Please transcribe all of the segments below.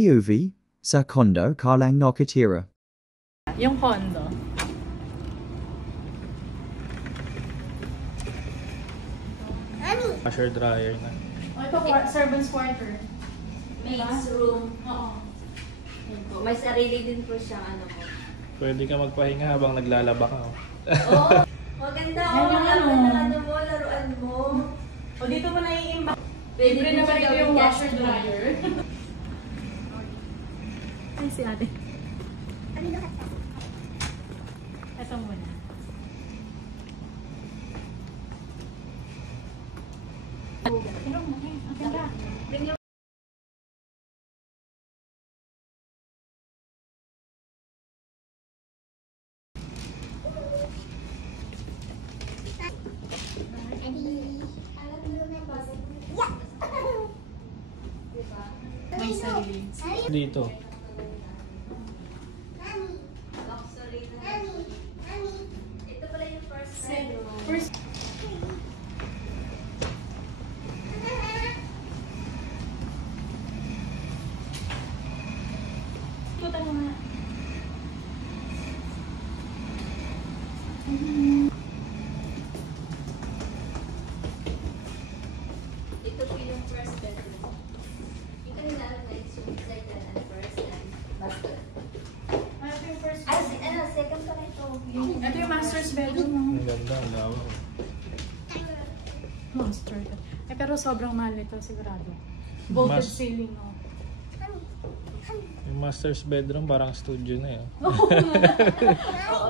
POV, sa condo ka lang nakatira. Yung condo. Washer dryer na. Oh, ito, servant's quarter. Maid's room. Oo. Yun po. May sarili din po siyang ano po. Pwede ka magpahinga habang naglalaba ka. Oh. Oo. Maganda Yan ako. yung ano. Ano mo, laruan mo. O dito mo naiimbak. Pwede Libre din naman siya ito yung gawing washer guest room. dryer. Ay, si ate. Ito muna. Tingnan mo, ang ganda. May sarili. Dito. Luxury na. Ito pala yung first bedroom. First, ikutan mo nga. Ito po yung first bedroom. Ito yung nice room. Second and first and master. Ito yung first Ay, second pala ito. Ito yung master's bedroom. Ang ganda. Ang lawak. Master. Eh, pero sobrang mahal ito, sigurado. Vaulted Mas- ceiling, no? Yung master's bedroom parang studio na eh. Oo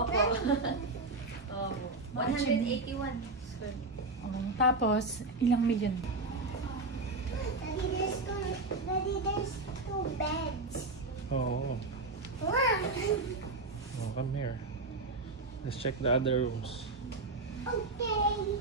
po. Oo. 181. Tapos, ilang million? Daddy, there's two beds. Oo. Wow. Oh, come here. Let's check the other rooms. Okay.